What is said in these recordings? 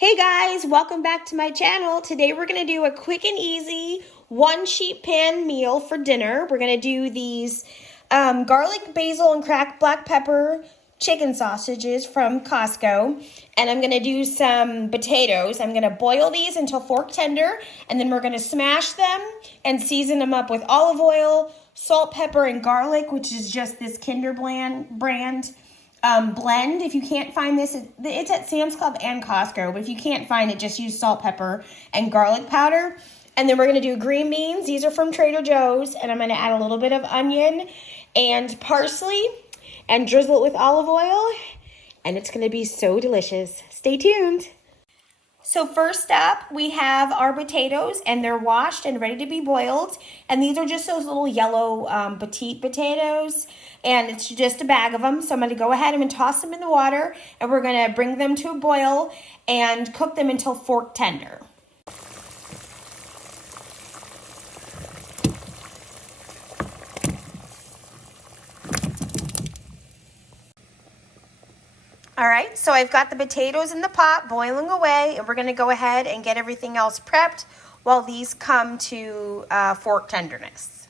Hey guys, welcome back to my channel. Today we're going to do a quick and easy one sheet pan meal for dinner. We're going to do these garlic, basil, and cracked black pepper chicken sausages from Costco. And I'm going to do some potatoes. I'm going to boil these until fork tender, and then we're going to smash them and season them up with olive oil, salt, pepper, and garlic, which is just this Kinder brand blend. If you can't find this, it's at Sam's Club and Costco, but if you can't find it, just use salt, pepper, and garlic powder. And then we're going to do green beans. These are from Trader Joe's, and I'm going to add a little bit of onion and parsley and drizzle it with olive oil, and it's going to be so delicious. Stay tuned. So first up, we have our potatoes, and they're washed and ready to be boiled. And these are just those little yellow petite potatoes, and it's just a bag of them. So I'm going to go ahead and toss them in the water, and we're going to bring them to a boil and cook them until fork tender. All right, so I've got the potatoes in the pot boiling away, and we're going to go ahead and get everything else prepped while these come to fork tenderness.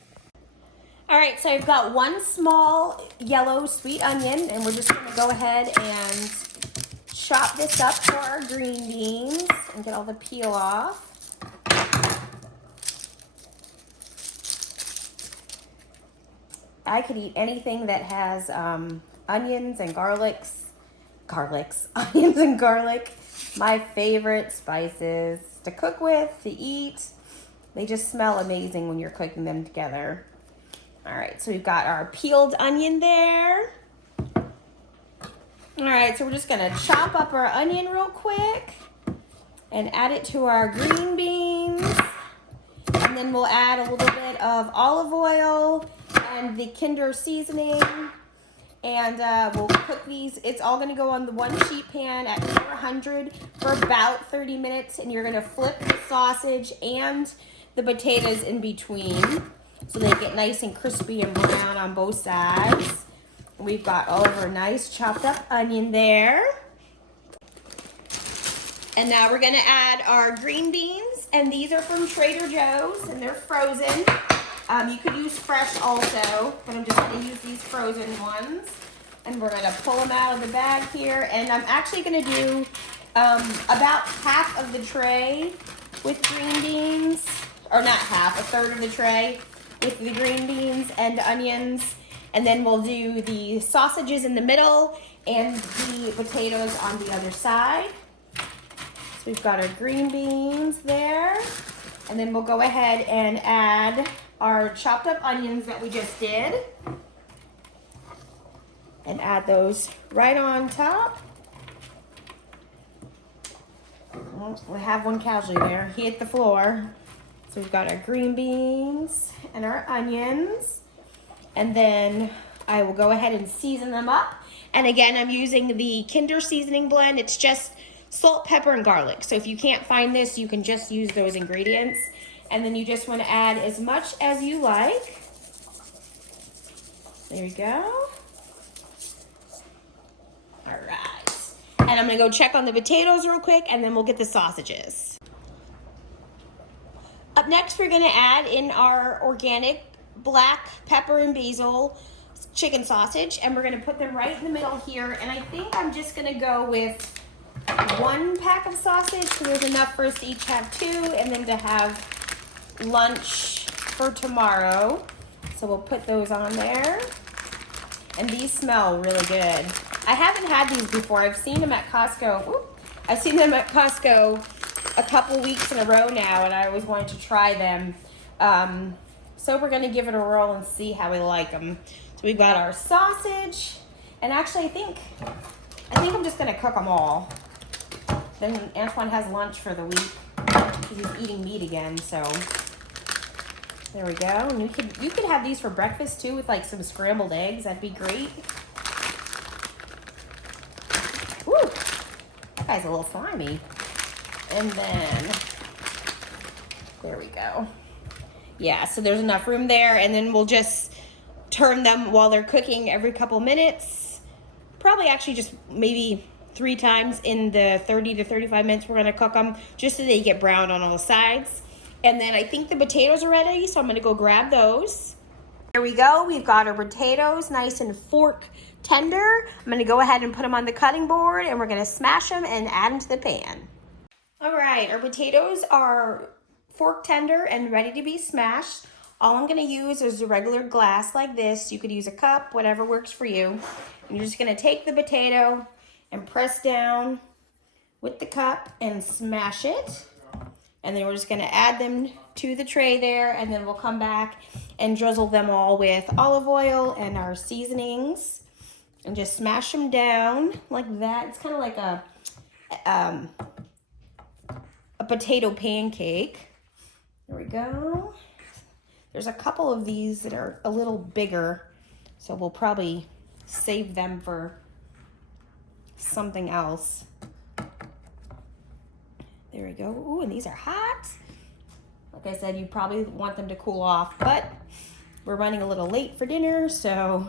All right, so I've got one small yellow sweet onion, and we're just going to go ahead and chop this up for our green beans and get all the peel off. I could eat anything that has onions and onions and garlic, my favorite spices to cook with, to eat. They just smell amazing when you're cooking them together. All right, so we've got our peeled onion there. All right, so we're just gonna chop up our onion real quick and add it to our green beans. And then we'll add a little bit of olive oil and the Kinder seasoning. And we'll cook these. It's all going to go on the one sheet pan at 400 for about 30 minutes. And you're going to flip the sausage and the potatoes in between so they get nice and crispy and brown on both sides. We've got all of our nice chopped up onion there. And now we're going to add our green beans. And these are from Trader Joe's, and they're frozen. You could use fresh also, but I'm just going to use these frozen ones. And we're going to pull them out of the bag here. And I'm actually going to do about half of the tray with green beans. Or not half, a third of the tray with the green beans and onions. And then we'll do the sausages in the middle and the potatoes on the other side. So we've got our green beans there. And then we'll go ahead and add our chopped up onions that we just did. And add those right on top. We have one casualty there. He hit the floor. So we've got our green beans and our onions. And then I will go ahead and season them up. And again, I'm using the Kinder seasoning blend. It's just salt, pepper, and garlic. So if you can't find this, you can just use those ingredients. And then you just want to add as much as you like. There you go. All right. And I'm going to go check on the potatoes real quick, and then we'll get the sausages. Up next, we're going to add in our organic black pepper and basil chicken sausage, and we're going to put them right in the middle here. And I think I'm just going to go with one pack of sausage, so there's enough for us to each have two, and then to have lunch for tomorrow. So we'll put those on there. And these smell really good. I haven't had these before. I've seen them at Costco. Oop. I've seen them at Costco a couple weeks in a row now, and I always wanted to try them. So we're going to give it a roll and see how we like them. So we've got our sausage, and actually I think I'm just going to cook them all. Then Antoine has lunch for the week because he's eating meat again. So there we go. And you could have these for breakfast too with like some scrambled eggs. That'd be great. Woo! That guy's a little slimy. And then there we go. Yeah, so there's enough room there, and then we'll just turn them while they're cooking every couple minutes. Probably actually just maybe 3 times in the 30 to 35 minutes we're gonna cook them, just so they get brown on all sides. And then I think the potatoes are ready, so I'm gonna go grab those. There we go, we've got our potatoes nice and fork tender. I'm gonna go ahead and put them on the cutting board, and we're gonna smash them and add them to the pan. All right, our potatoes are fork tender and ready to be smashed. All I'm gonna use is a regular glass like this. You could use a cup, whatever works for you. And you're just gonna take the potato and press down with the cup and smash it. And then we're just gonna add them to the tray there, and then we'll come back and drizzle them all with olive oil and our seasonings and just smash them down like that. It's kind of like a potato pancake. There we go. There's a couple of these that are a little bigger, so we'll probably save them for something else. There we go. Ooh, and these are hot. Like I said, you probably want them to cool off, but we're running a little late for dinner, so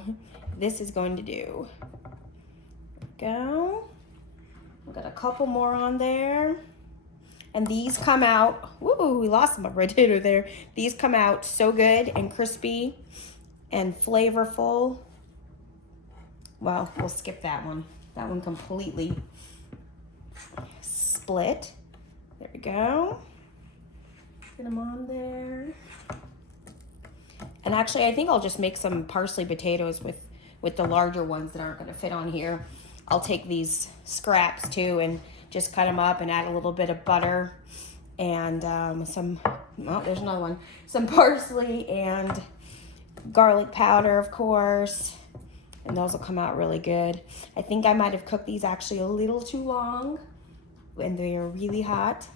this is going to do. There we go. We've got a couple more on there. And these come out, woo, we lost some potato there. These come out so good and crispy and flavorful. Well, we'll skip that one. That one completely split. There we go. Get them on there. And actually, I think I'll just make some parsley potatoes with the larger ones that aren't gonna fit on here. I'll take these scraps too and just cut them up and add a little bit of butter and there's another one. Some parsley and garlic powder, of course. And those will come out really good. I think I might have cooked these actually a little too long and they are really hot,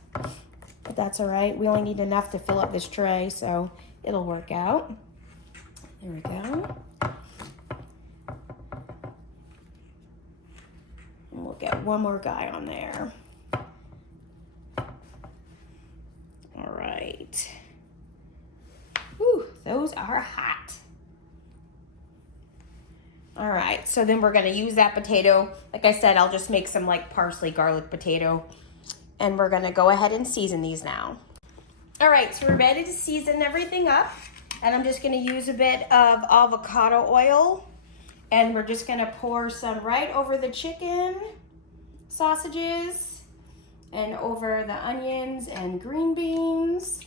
but that's all right. We only need enough to fill up this tray, so it'll work out. There we go. And we'll get one more guy on there. All right. Whew, those are hot. All right, so then we're gonna use that potato. Like I said, I'll just make some like parsley garlic potato, and we're gonna go ahead and season these now. All right, so we're ready to season everything up, and I'm just gonna use a bit of avocado oil, and we're just gonna pour some right over the chicken sausages and over the onions and green beans,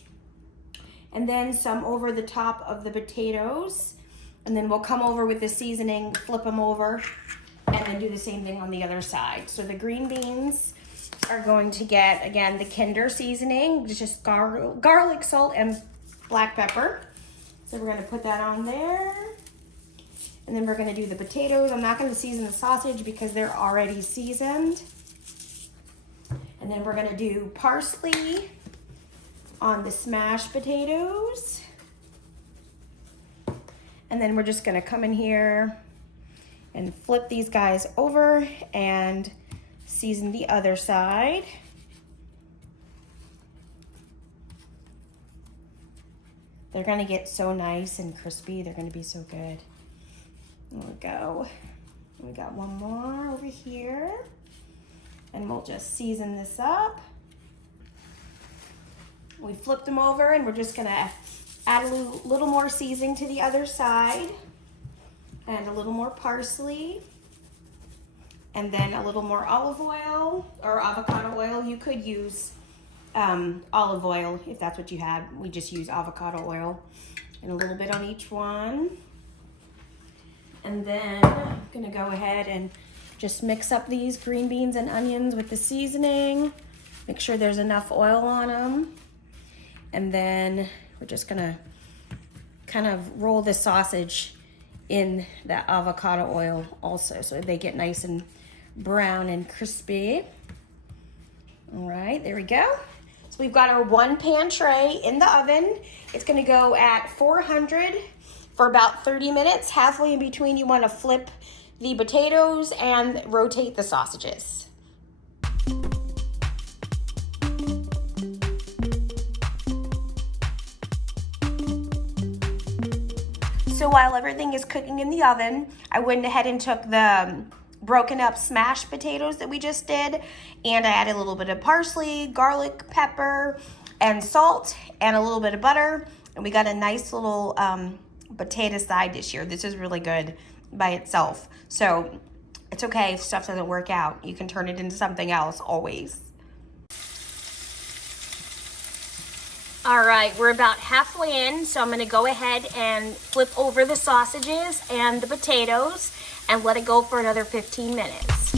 and then some over the top of the potatoes. And then we'll come over with the seasoning, flip them over, and then do the same thing on the other side. So the green beans are going to get, again, the Kinder seasoning, just garlic, salt, and black pepper. So we're gonna put that on there. And then we're gonna do the potatoes. I'm not gonna season the sausage because they're already seasoned. And then we're gonna do parsley on the smashed potatoes. And then we're just gonna come in here and flip these guys over and season the other side. They're gonna get so nice and crispy. They're gonna be so good. There we go. We got one more over here. And we'll just season this up. We flipped them over, and we're just gonna add a little more seasoning to the other side, and a little more parsley, and then a little more olive oil or avocado oil. You could use olive oil if that's what you have. We just use avocado oil, and a little bit on each one. And then I'm gonna go ahead and just mix up these green beans and onions with the seasoning. Make sure there's enough oil on them. And then we're just gonna kind of roll the sausage in that avocado oil also, so they get nice and brown and crispy. All right, there we go. So we've got our 1-pan tray in the oven. It's gonna go at 400 for about 30 minutes. Halfway in between, you wanna flip the potatoes and rotate the sausages. So while everything is cooking in the oven, I went ahead and took the broken up smashed potatoes that we just did. And I added a little bit of parsley, garlic, pepper, and salt, and a little bit of butter. And we got a nice little potato side dish here. This is really good by itself. So it's okay if stuff doesn't work out. You can turn it into something else always. All right, we're about halfway in, so I'm gonna go ahead and flip over the sausages and the potatoes and let it go for another 15 minutes.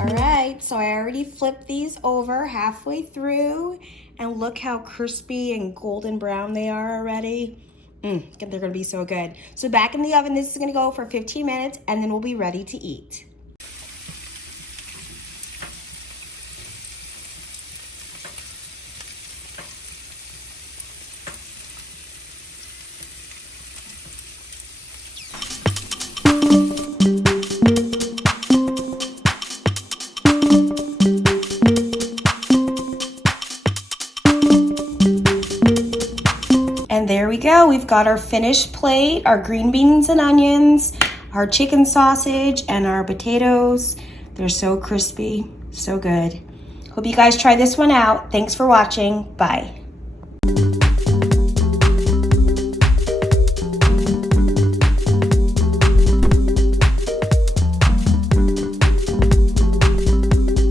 All right, so I already flipped these over halfway through, and look how crispy and golden brown they are already. They're gonna be so good. So back in the oven, this is gonna go for 15 minutes, and then we'll be ready to eat. And there we go. We've got our finished plate, our green beans and onions, our chicken sausage, and our potatoes. They're so crispy, so good. Hope you guys try this one out. Thanks for watching. Bye.